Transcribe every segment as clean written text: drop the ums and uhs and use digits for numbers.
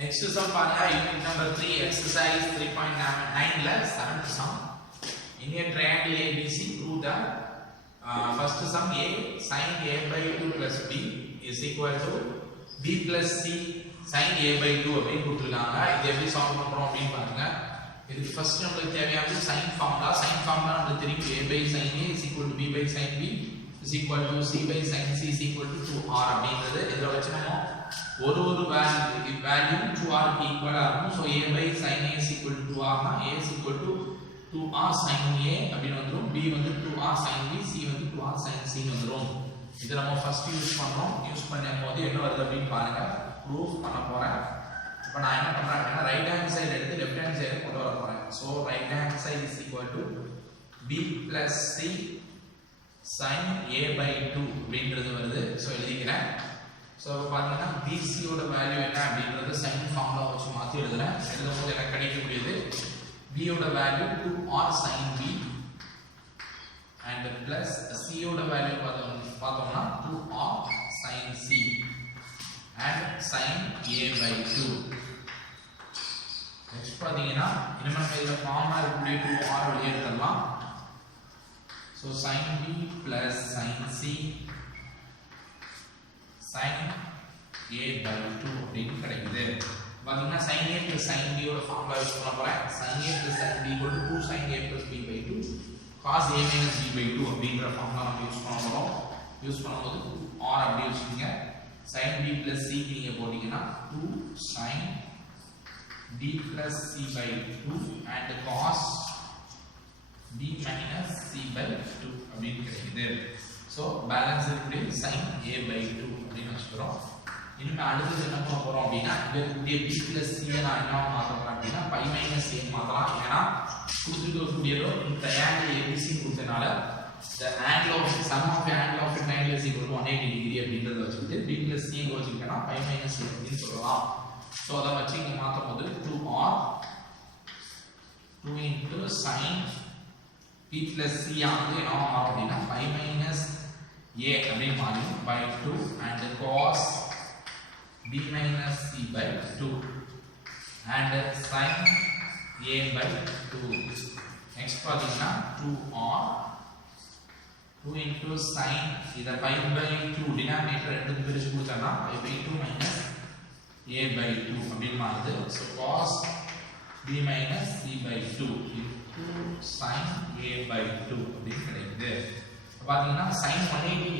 Next sum பாருங்க unit number 3 exercise 3.9 ல 7th sum. In a triangle ABC prove that first sum a sin a by 2 plus b is equal to b plus c sin a by 2 அப்படி கொடுத்திருக்காங்க. இது எப்படி solve பண்றோம் அப்படினு பாருங்க. இதுக்கு ஃபர்ஸ்ட் நமக்கு தேவையானது sin ஃபார்முலா. sin ஃபார்முலா நமக்கு தெரியும் a by sin a is equal to b by sin b is equal to c by sin c is equal to 2r அப்படிங்கிறது இதல வச்சு நம்ம ஒரு வேல்யூ 2r க்கு ஈக்குவலா இருக்கும். So a by sin a is equal to 2r னா a is equal to 2r sin a அப்படி வந்துரும். b வந்து 2r sin b, c வந்து 2r sin c வந்துரும். இத நம்ம ஃபர்ஸ்ட் யூஸ் பண்றோம். யூஸ் பண்ணும்போது என்ன வருது அப்படினு பாருங்க. ப்ரூஃப் பண்ண போறேன். இப்போ நான் என்ன பண்றேன் அப்படினா ரைட் ஹேண்ட் சைடு எடுத்து லெஃப்ட் ஹேண்ட் சைடு கொண்டு வர போறேன். So right hand side is equal to b plus c sin a by 2 அப்படிங்கிறது வருது. சோ எழுதிக்கிறேன். சோ பாத்தீங்கன்னா BC ஓட வேல்யூ என்ன அப்படிங்கறது sin ஃபார்முலா வச்சு மாத்தி எழுதுறேன். எழுதும்போது எனக்கு கிடைக்கக்கூடியது B ஓட value 2r sin B and plus C ஓட வேல்யூ பார்த்தோம்னா 2r sin C and sin a by 2. Next பாத்தீங்கன்னா இனிமே இதுல ஃபார்முலா இருக்கக்கூடிய 2r வெளிய எடுத்துடலாம். So sin B plus sin C sin a by 2 அப்படின்னு கிடைக்குது. பாத்தீங்கன்னா sin a plus sin b ஓட ஃபார்முலா யூஸ் பண்ண போறேன். sin a plus sin b equal to 2 sin a plus b by 2 cos a minus b by 2 அப்படிங்கற formula நம்ம use பண்ண போறோம். யூஸ் பண்ணும்போது r அப்படி வச்சுக்கீங்க. sin b plus c நீங்க போடிங்கனா 2 sin b plus c by 2 and cos b minus c by 2 அப்படின்னு கிடைக்குது. So balance இருக்கு sin a by 2 அப்படின்னு வச்சுக்கிறோம். இனிமே அடுத்து என்ன பண்ண போறோம் அப்படினா இங்க இருக்கக்கூடிய b plus c நான் என்ன மாத்தறேன் அப்படினா pi minus a மாத்தலாம். ஏனா கொடுத்துட்டோம்டியோ இந்த ட்ரையாங்கிள் ABC கொடுத்தனால the angle of sum of the angle of the triangle is equal to 180 degree அப்படிங்கறத வச்சுட்டு b plus c ங்க வச்சுக்கிட்டா pi minus a அப்படின்னு சொல்லலாம். சோ அத வச்சு இங்க மாத்தும்போது 2r 2 into sin b plus c ஆனது என்ன ஆகும் அப்படினா pi minus a அப்படி மாறும் by 2 and cos b minus c by 2 and sin a by 2. next பாத்தீங்கன்னா 2r 2 into sin இத pi by 2 டினாமினேட்டர் ரெண்டு பிரிச்சு கொடுத்தா pi by 2 minus a by 2 அப்படி மாறுது. so cos b minus c by 2 into sin a by 2 அப்படி கிடைக்குது. பாத்தீங்கன்னா sin 180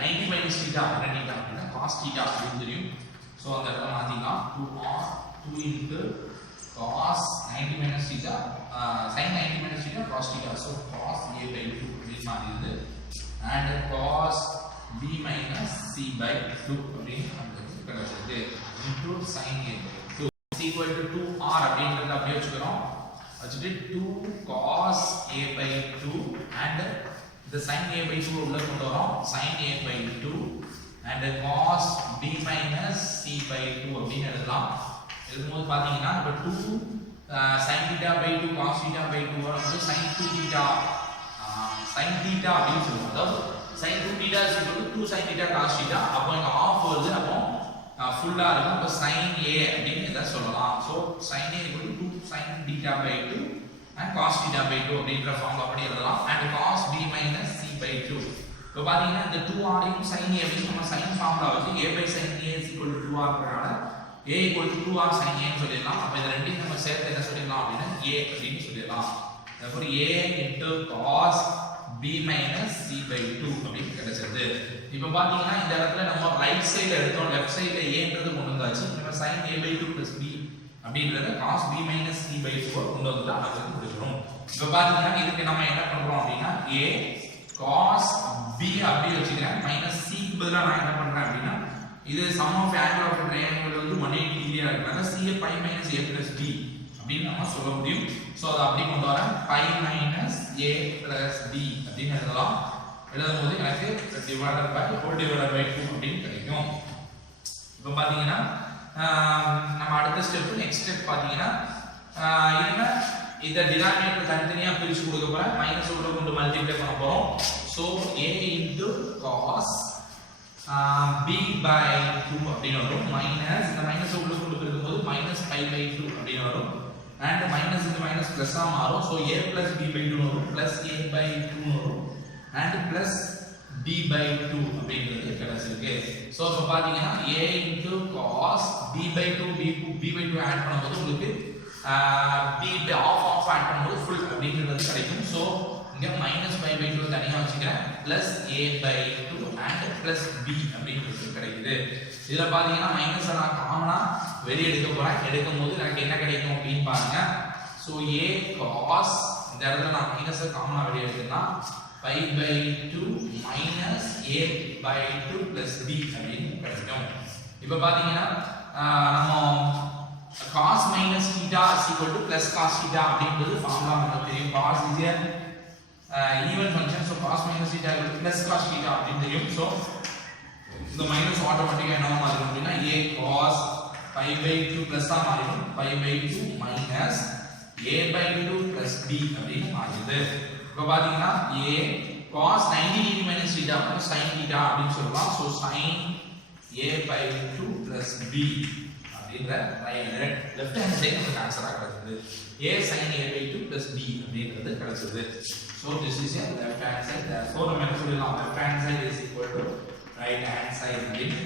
90 minus theta அப்படினா cos theta அப்படின்னு தெரியும். சோ அந்த இடத்துல மாத்திக்கலாம் 2r 2 into cos 90 minus theta sin 90 minus theta cos theta. so cos a by 2 அப்படின்னு மாறிடுது and cos b minus c by 2 அப்படின்னு நமக்கு கிடைச்சிருக்கு into sin a by 2 is equal to 2r அப்படிங்கறத அப்படியே வச்சுக்கிறோம். வச்சுட்டு 2 cos a by 2 and the sin a by 2 உள்ள கொண்டு வரோம் sin a by 2 and cos b minus c by 2 அப்படினு எழுதலாம். எழுதும்போது பாத்தீங்கன்னா இப்ப 2 sin theta by 2 cos theta by 2 வந்து sin 2 theta sin theta அப்படினு சொல்லுவோம். அதாவது sin 2 theta is equal to 2 sin theta cos theta. அப்போ இங்க ஆஃப் வருது. அப்போ ஃபுல்லா இருக்கும். அப்ப sin a அப்படினு இத சொல்லலாம். So sin a equal to 2 sin theta by 2 and cos theta by 2 அப்படிங்கற ஃபார்முலா அப்படி எழுதலாம். and cos b minus c by 2. இப்போ பாத்தீங்கன்னா இந்த 2r யும் sin a யும் நம்ம sin ஃபார்முலா வச்சு a by sin a is equal to 2r ங்கறனால a equal to 2r sin a ன்னு சொல்லிடலாம். அப்ப இந்த ரெண்டையும் நம்ம சேர்த்து என்ன சொல்லிடலாம் அப்படினா a அப்படினு சொல்லிடலாம். therefore a into cos b minus c by 2 அப்படி கிடைச்சது. இப்போ பாத்தீங்கன்னா இந்த இடத்துல நம்ம ரைட் சைடுல எடுத்தோம், லெஃப்ட் சைடுல a ன்றது கொண்டு வந்தாச்சு. நம்ம sin a by 2 plus b அப்படிங்கறத cos b minus c by 2 கொண்டு வந்துட்டா நமக்கு முடிஞ்சிரும். இப்போ பாத்தீங்கன்னா இதுக்கு நம்ம என்ன பண்றோம் அப்படினா a cos b அப்படி வச்சுக்கிறேன் minus c க்கு பதிலா நான் என்ன பண்றேன் அப்படினா இது sum of angle of a triangle வந்து 180 டிகிரியா இருக்கனால c pi minus a plus b அப்படினு நம்ம சொல்ல முடியும். சோ அத அப்படி கொண்டு வரேன் pi minus a plus b அப்படினு எழுதலாம். எழுதும்போது எனக்கு divided by whole divided by 2 அப்படினு கிடைக்கும். இப்போ பாத்தீங்கன்னா நம்ம அடுத்த ஸ்டெப் நெக்ஸ்ட் ஸ்டெப் பாத்தீங்கன்னா இதுல இந்த டினாமினேட்டர் தனித்தனியா பிரிச்சு கொடுக்க போறேன். மைனஸ் உள்ள கொண்டு மல்டிப்ளை பண்ண போறோம். So a into cos b by 2 அப்படினு வரும். மைனஸ் இந்த மைனஸ் உள்ள கொண்டு பெருக்கும்போது by 2 அப்படின்னு வரும் and minus into minus plus ஆ மாறும் so a plus b by 2 வரும் plus a by 2 வரும் and plus b by 2 அப்படிங்கிறது கிடைச்சிருக்கு so இப்ப பாத்தீங்கன்னா a into cos b by 2 b by 2 add பண்ணும்போது உங்களுக்கு b by half ஆட் பண்ணும்போது full அப்படிங்கிறது கிடைக்கும் so இங்க minus pi by 2 தனியா வச்சுக்கிறேன் plus a by 2 and plus b அப்படிங்கிறது கிடைக்குது இதுல பாத்தீங்கன்னா மைனஸ் நான் காமனா வெளிய எடுக்க போறேன் எடுக்கும்போது எனக்கு என்ன கிடைக்கும் அப்படினு பாருங்க so a cos இந்த இடத்துல நான் மைனஸ் காமனா வெளிய எடுத்தேன்னா pi by 2 minus a by 2 plus b அப்படினு கிடைக்கும் இப்போ பாத்தீங்கன்னா நம்ம cos minus theta is equal to plus cos theta அப்படிங்கிறது ஃபார்முலா நமக்கு தெரியும் cos is a even function so cos minus theta is plus cos theta அப்படின்னு தெரியும் so இந்த மைனஸ் ஆட்டோமேட்டிக்கா என்ன மாறும் அப்படினா a cos pi by 2 plus ஆ மாறிடும் pi by 2 minus a by 2 plus b அப்படின்னு மாறுது இப்போ பாத்தீங்கன்னா a cos 90 degree minus theta plus sin theta அப்படின்னு சொல்லலாம் so sin a by 2 plus b அப்படிங்கற லெஃப்ட் ஹேண்ட் சைடு நமக்கு ஆன்சரா கிடைக்குது a sin a by 2 plus b அப்படிங்கிறது கிடைச்சது so this is a left hand side therefore நம்ம என்ன சொல்லலாம் left hand side is equal to right hand side அப்படின்னு